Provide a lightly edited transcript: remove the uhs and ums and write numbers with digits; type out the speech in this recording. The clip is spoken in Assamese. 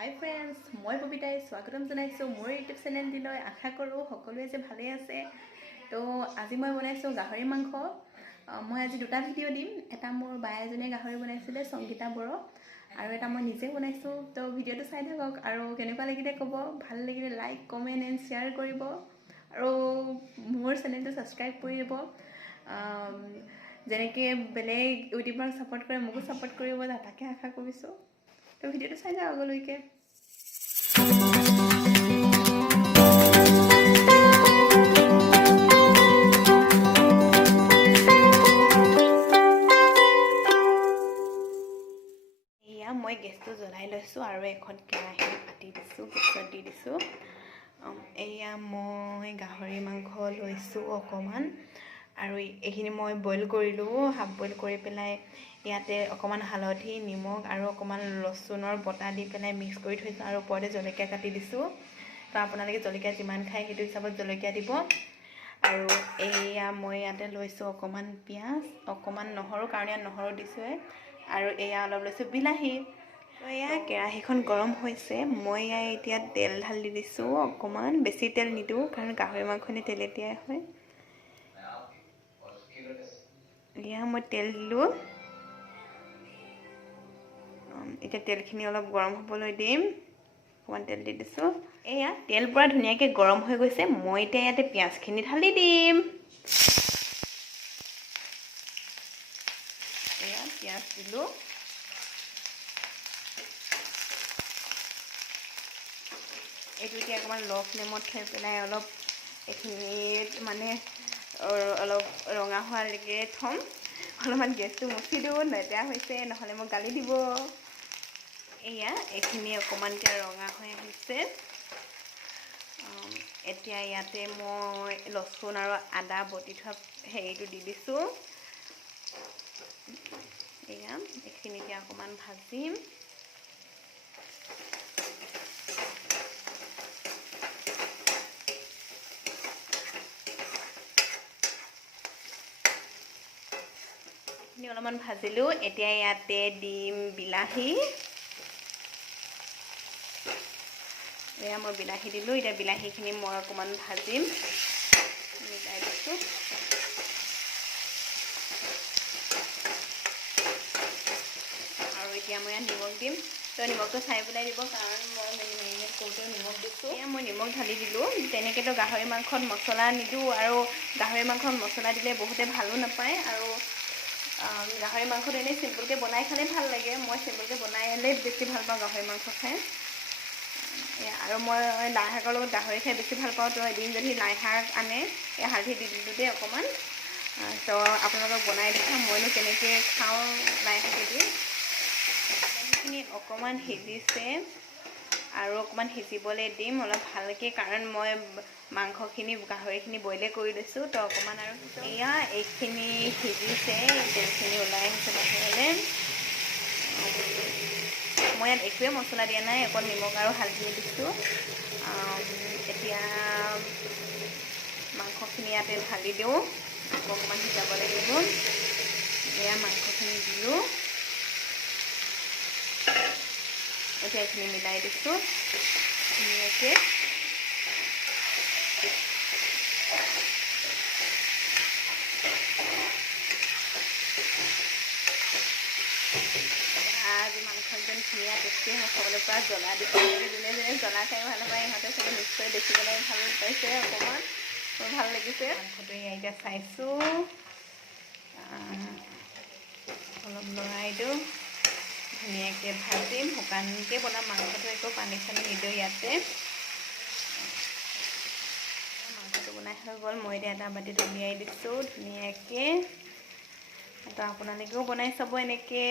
হাই ফ্ৰেণ্ডছ, মই ববিতাই স্বাগতম জনাইছোঁ মোৰ ইউটিউব চেনেলটিলৈ। আশা কৰোঁ সকলোৱে যে ভালেই আছে। তো আজি মই বনাইছোঁ গাহৰি মাংস। মই আজি দুটা ভিডিঅ' দিম। এটা মোৰ বাই এজনীয়ে গাহৰি বনাইছিলে, সংগীতা বড়ো, আৰু এটা মই নিজে বনাইছোঁ। তো ভিডিঅ'টো চাই থাকক আৰু কেনেকুৱা লাগিলে ক'ব। ভাল লাগিলে লাইক, কমেণ্ট এণ্ড শ্বেয়াৰ কৰিব আৰু মোৰ চেনেলটো ছাবস্ক্ৰাইব কৰি দিব। যেনেকৈ বেলেগ ইউটিউবাৰক ছাপোৰ্ট কৰে মোকো ছাপোৰ্ট কৰিব, তাকে আশা কৰিছোঁ। তো ভিডিঅ'টো চাই যাওঁ আগলৈকে। এয়া মই গেছটো জ্বলাই লৈছোঁ আৰু এখন কেৰাহী পাতি দিছোঁ, গেছত দি দিছোঁ। এয়া মই গাহৰি মাংস লৈছোঁ অকণমান, আৰু এইখিনি মই বইল কৰিলোঁ। হাফ বইল কৰি পেলাই ইয়াতে অকণমান হালধি, নিমখ আৰু অকণমান ৰচুনৰ বটা দি পেলাই মিক্স কৰি থৈছোঁ, আৰু ওপৰতে জলকীয়া কাটি দিছোঁ। তো আপোনালোকে জলকীয়া যিমান খায় সেইটো হিচাপত জলকীয়া দিব। আৰু এয়া মই ইয়াতে লৈছোঁ অকণমান পিঁয়াজ, অকণমান নহৰু, কাৰণ ইয়াত নহৰু দিছোঁৱে, আৰু এয়া অলপ লৈছোঁ বিলাহী। তো এয়া কেৰাহীখন গৰম হৈছে। মই এতিয়া তেল ঢালি দিছোঁ অকণমান, বেছি তেল নিদিওঁ কাৰণ গাহৰি মাংসখিনি তেলেতীয়াই হয়। এয়া মই তেল দিলোঁ। এতিয়া তেলখিনি অলপ গৰম হ'বলৈ দিম। অকণমান তেল দি দিছোঁ। এয়া তেল পূৰা ধুনীয়াকৈ গৰম হৈ গৈছে। মই এতিয়া ইয়াতে পিঁয়াজখিনি ঢালি দিম। এয়া পিঁয়াজ দিলোঁ। এইটো এতিয়া অকণমান ল' ফ্লেমত থৈ পেলাই অলপ এইখিনিত অলপ ৰঙা হোৱালৈকে থ'ম। অলপমান গেছটো মুচি দিওঁ, লেতেৰা হৈছে নহ'লে মোক গালি দিব। এয়া এইখিনি অকণমান এতিয়া ৰঙা হৈ আহিছে। এতিয়া ইয়াতে মই ৰচুন আৰু আদা বটি থোৱা হেৰিটো দি দিছোঁ। এয়া এইখিনি এতিয়া অকণমান ভাজিম। অলপমান ভাজিলোঁ। এতিয়া ইয়াতে দিম বিলাহী। এয়া মই বিলাহী দিলোঁ। এতিয়া বিলাহীখিনি মই অকণমান ভাজিম, মিলাই দিছোঁ। আৰু এতিয়া মই ইয়াত নিমখ দিম। তো নিমখটো চাই পেলাই দিব, কাৰণ মই মেৰিনেট কৰোঁতে নিমখ দিছোঁ। এয়া মই নিমখ ঢালি দিলোঁ। তেনেকৈতো গাহৰি মাংসত মছলা নিদিওঁ, আৰু গাহৰি মাংসত মছলা দিলে বহুতে ভালো নাপায়। আৰু গাহৰি মাংসটো এনেই চিম্পুলকৈ বনাই খালে ভাল লাগে। মই চিম্পুলকৈ বনাইলে বেছি ভাল পাওঁ গাহৰি মাংস খাই। আৰু মই লাই শাকৰ লগত গাহৰি খাই বেছি ভাল পাওঁ। তো এদিন যদি লাই শাক আনে, এই হালধি দি দিলোঁ দেই অকণমান। তো আপোনালোকক বনাই দেখাম মইনো কেনেকৈ খাওঁ লাই শাকেদি। বিলাহীখিনি অকণমান সিজিছে, আৰু অকণমান সিজিবলৈ দিম অলপ ভালকৈ, কাৰণ মই মাংসখিনি গাহৰিখিনি বইলে কৰি লৈছোঁ। তো অকণমান আৰু এয়া এইখিনি সিজিছে, তেলখিনি ওলাই আহিছে বাহিৰলৈ। মই ইয়াত একোৱে মছলা দিয়া নাই, অকল নিমখ আৰু হালধি দিছোঁ। এতিয়া মাংসখিনি ইয়াতে ঢালি দিওঁ, আকৌ অকণমান সিজাব লাগিব। এয়া মাংসখিনি দিলোঁ। এতিয়া এইখিনি মিলাই দিছোঁ ধুনীয়াকৈ। আজি মাংস একদম ধুনীয়া টেষ্টি হয়, খাবলৈ পৰা জ্বলা দিছোঁ। যোনে যোনে জ্বলা খাই ভাল পায় ইহঁতে চাগে নিশ্চয় দেখিবলৈ ভাল পাইছে। অকণমান মোৰ ভাল লাগিছে। মাংসটো এতিয়া চাইছোঁ, অলপ লৰাই দিওঁ, ধুনীয়াকৈ ভাজিম। শুকানকৈ বনাম মাংসটো, একো পানী চানী নিদিওঁ ইয়াতে। মাংসটো বনাই হৈ গ'ল। মই এতিয়া এটা বাতিত উলিয়াই দিছোঁ ধুনীয়াকৈ। তো আপোনালোকেও বনাই চাব এনেকৈ।